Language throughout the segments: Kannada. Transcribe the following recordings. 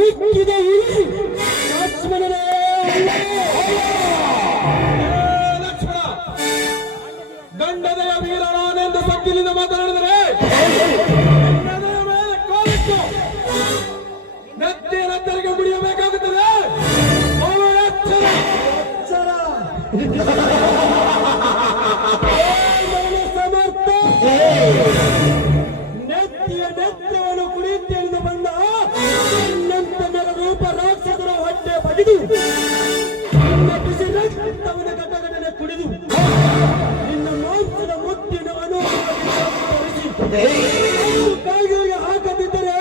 ಮಿಕ್ಕಿದ ಹುಲಿ ಲಕ್ಷ್ಮಣನೇ ಅಲ್ಲ. ಲಕ್ಷ್ಮಣ ಗಂಡದೆಯ ವೀರ ನಾನೆಂದು ಸಕ್ಕಿಲಿಂದ ಮಾತನಾಡಿದರೆ ಗಂಡದೆಯ ಮೇಲೆ ಕಾಲಿಟ್ಟು ನೆತ್ತಿಯ ನೆತ್ತರಿಗೆ ಮುಡಿಯಬೇಕಾಗುತ್ತದೆ. ಅವಳ ಎಚ್ಚರ ಸಮರ್ಥ ನೆತ್ತಿಯ ನೆತ್ತವನ್ನು ಕುಡಿಯುತ್ತೇನೆಂದು ಬಂದ ನನ್ನಂತನರ ರೂಪ ರಾಕ್ಷಸರ ಹೊಟ್ಟೆ ಬಗೆದು ನಿನ್ನ ಬಿಸಿ ರಕ್ತವನ್ನು ಘಟಘಟನೆ ಕುಡಿದು ನಿನ್ನ ಮಾಂಸದ ಮುತ್ತಿನ ಅನುಭವಿಸಿ ಕಾಯಿಗೆ ಹಾಕದಿದ್ದರೆ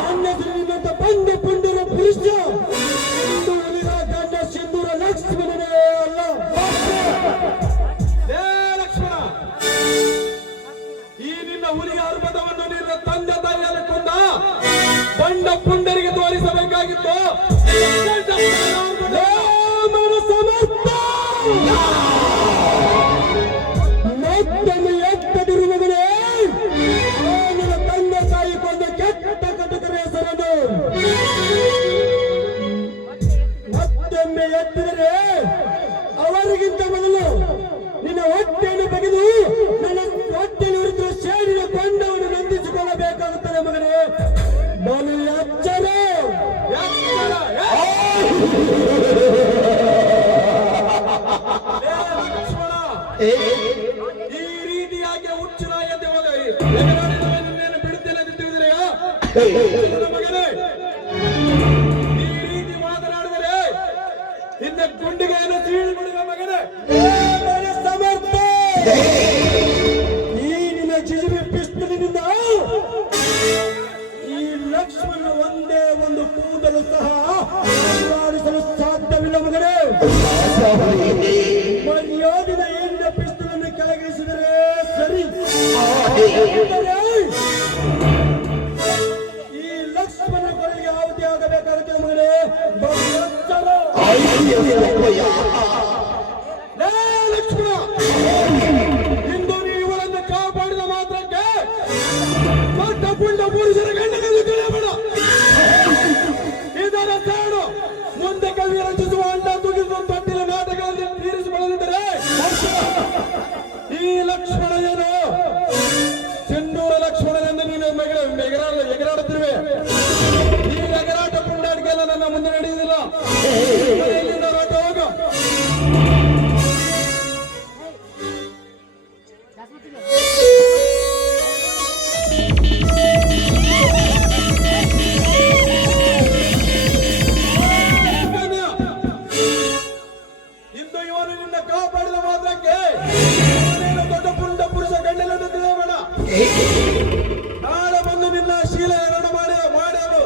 ನನ್ನ ನಿನ್ನಂತ ಬಂದ ಪುಂಡರ ಪುರುಷ ಇಂದು ಉಳಿದ ಗಂಡ ಸಿಂಧೂರ ಲಕ್ಷ್ಮಣನೇ ಅಲ್ಲ. ಲಕ್ಷ್ಮಣ ಈ ನಿನ್ನ ಹುಲಿಯ ಅರ್ಬದವನ್ನು ನಿನ್ನ ತಂದೆ ತಾಯಿಯಲ್ಲಿ ಕೊಂದ ಬಂಡ ಪುಂಡರಿಗೆ ತೋರಿಸಬೇಕಾಗಿತ್ತು. ರಾಮನ ಸಮರ್ಥ ಮತ್ತೊಮ್ಮೆ ಎತ್ತದಿರು ಮಗನೇ. ಅವನ ತಂದೆ ತಾಯಿ ಕೊಂದ ಕೆಟ್ಟ ಕಟಕರ ಹೆಸರನ್ನು ಮತ್ತೊಮ್ಮೆ ಎತ್ತಿದರೆ ಅವರಿಗಿಂತ ಮೊದಲು ನಿನ್ನ ಹೊಟ್ಟೆಯನ್ನು ಬಗೆದು ನನ್ನ ಹೊಟ್ಟೆಯಲ್ಲಿ ಉರಿದಿರುವ ಸೇಡಿನ ಕೊಂಡವನ್ನು ನಂದಿಸಿಕೊಳ್ಳಬೇಕಾಗುತ್ತದೆ ಮಗನೇ. ಬಲು ಎಚ್ಚರ. ಲಕ್ಷ್ಮಣ ಈ ರೀತಿಯಾಗಿ ಹುಚ್ಚುನ ಎದ್ದೆ ನಿನ್ನೇನು ಬಿಡುತ್ತೇನೆ ಅಂತ ತಿಳಿದಿರೆಯಾ ಮಗನೇ? ಈ ರೀತಿ ಮಾತನಾಡಿದರೆ ಹಿಂದೆ ಗುಂಡಿಗೆಯನ್ನು ಸೀಳಿ ಬಿಡುವ ಮಗನೇ. ಸಮರ್ಥ ಈ ನಿನ್ನ ಜಿಜಿಬಿ ಪಿಸ್ತಲಿನಿಂದ ಈ ಲಕ್ಷ್ಮಣ ಒಂದೇ ಒಂದು ಕೂದಲು ಸಹ ಮಾಡಿಸಲು ಸಾಧ್ಯವಿಲ್ಲ ಮಗನೇ. ಮರ್ಯಾದಿನ ಏನಿನ ಪಿಸ್ತಲನ್ನು ಕೆಳಗಿಳಿಸಿದರೆ ಸರಿ. ಈ ಲಕ್ಷ್ಮಣ ಕೊಲೆಗೆ ಆಹುತಿ ಆಗಬೇಕಾಗುತ್ತೆ ಮಗನೇ. ಲಕ್ಷ್ಮಣ ಇಂದು ಇವಳನ್ನು ಕಾಪಾಡಿದ ಮಾತ್ರಕ್ಕೆ ದೊಡ್ಡ ಪುಂಡ ಪುರುಷರ ಗಂಡನಲ್ಲಿ ತಿಳಿಯಬೇಡ. ಇದರ ಸಾಡು ಮುಂದೆ ಕವಿ ರಚಿಸುವ ಅಂಡ ತುಗಿದು ತೊಟ್ಟಿಲ ನಾಟಕಗಳಲ್ಲಿ ತೀರಿಸಿಕೊಳ್ಳದಿದ್ದರೆ ಈ ಲಕ್ಷ್ಮಣ ಏನು ಸಿಂಧೂರ ಲಕ್ಷ್ಮಣನೆಂದು ನೀನು ಎಗರಾಡುತ್ತಿರುವೆ. ಈ ಎಗರಾಟ ಪುಂಡಾಟಿಕೆಲ್ಲ ನನ್ನ ಮುಂದೆ ನಡೆಯುವುದಿಲ್ಲ. ಇಲ್ಲಿಂದ ಹೊರಟು ಹೋಗು. ಇಂದು ಇವನು ನಿನ್ನ ಕಾಪಾಡಿದ ಮಾತ್ರಕ್ಕೆ ಅವನೇನು ದೊಡ್ಡ ಪುಂಡ ಪುರುಷ ಗಂಡಲೆಂದು ತಿಳಿಯಬೇಡ. ನಾಳೆ ಬಂದು ನಿನ್ನ ಶೀಲ ಹರಣ ಮಾಡಿ ಅವರು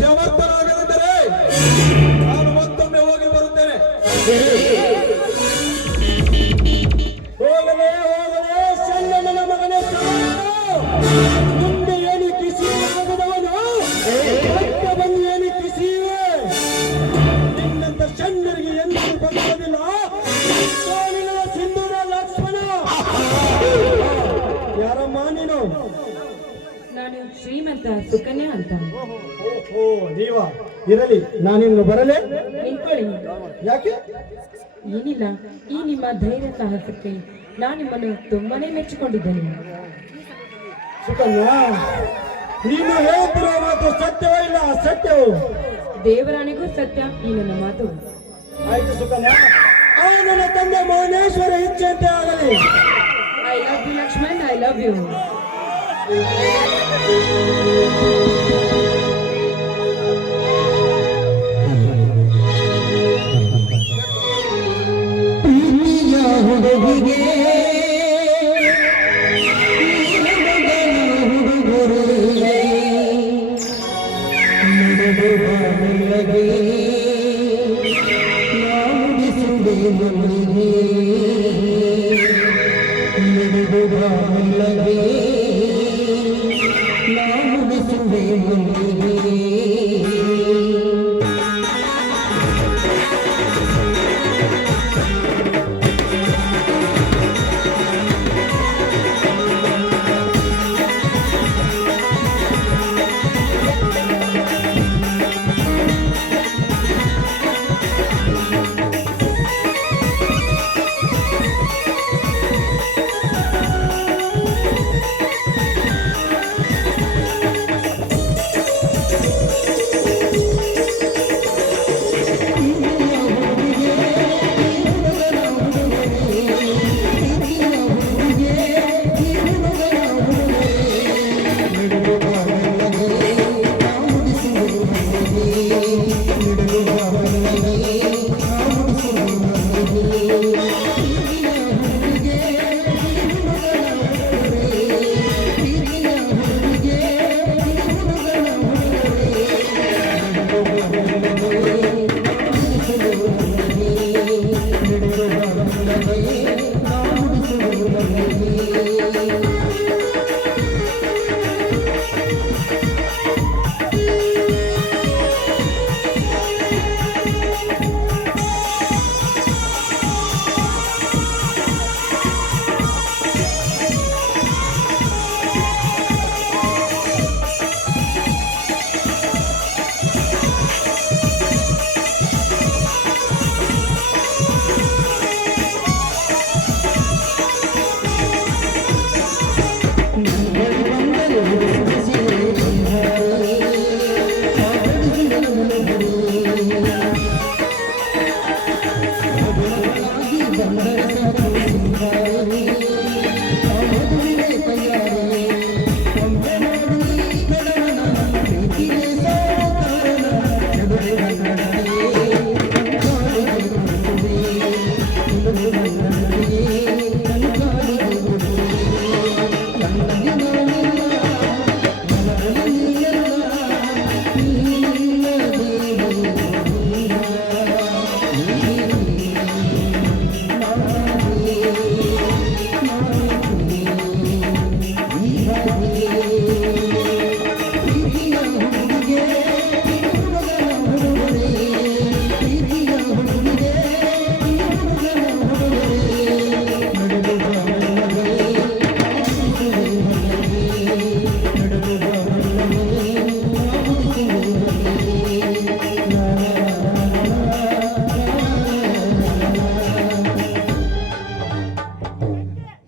ಸಮರ್ಥರಾಗದಿದ್ದರೆ ನಾನು ಮತ್ತೊಮ್ಮೆ ಹೋಗಿ ಬರುತ್ತೇನೆ. ಹೋಗಲೇ ಹೋಗಲೇ ಶಣ್ಣನ ಮಗನೇ. ಮುಂದೆ ಏನು ಕಿಸಿಯಾಗದವನು ಮತ್ತೆ ಬಂದು ಏನು ಕಿಸಿಯುವೆ. ನಿನ್ನಂತ ಶಣ್ಣರಿಗೆ ಎಂದು ಬರುವುದಿಲ್ಲ. ಸೋಲಿನ ಸಿಂಧೂರ ಲಕ್ಷ್ಮಣ. ಯಾರಮ್ಮ ನೀನು? ನಾನು ಶ್ರೀಮಂತ ಸುಕನ್ಯಾ ಅಂತ. ಓಹೋ ನೀವಾ? ಇರಲಿ, ನಾನಿನ್ನು ಬರಲೇ. ನಿಂತ್ಕೊಳ್ಳಿ. ಯಾಕೆ? ಏನಿಲ್ಲ, ಈ ನಿಮ್ಮ ಧೈರ್ಯ ಸಾಹಸಕ್ಕೆ ನಾನು ನಿಮ್ಮನ್ನು ತುಂಬಾನೇ ಮೆಚ್ಚಿಕೊಂಡಿದ್ದೇನೆ. ಸುಕನ್ಯಾ, ನೀನು ಹೇಳ್ತಿರೋ ಮಾತು ಸತ್ಯವೋ ಇಲ್ಲ ಅಸತ್ಯವೋ? ದೇವರಾಣಿಗೂ ಸತ್ಯ ಈ ನನ್ನ ಮಾತು. ಆಯ್ತು ಸುಕನ್ಯಾ, ಆ ನನ್ನ ತಂದೆ ಮೌನೇಶ್ವರ ಇಚ್ಛೆಯಂತೆ ಆಗಲಿ. I love you Lakshman, I love you. ಹುಡುಗಿಗೆ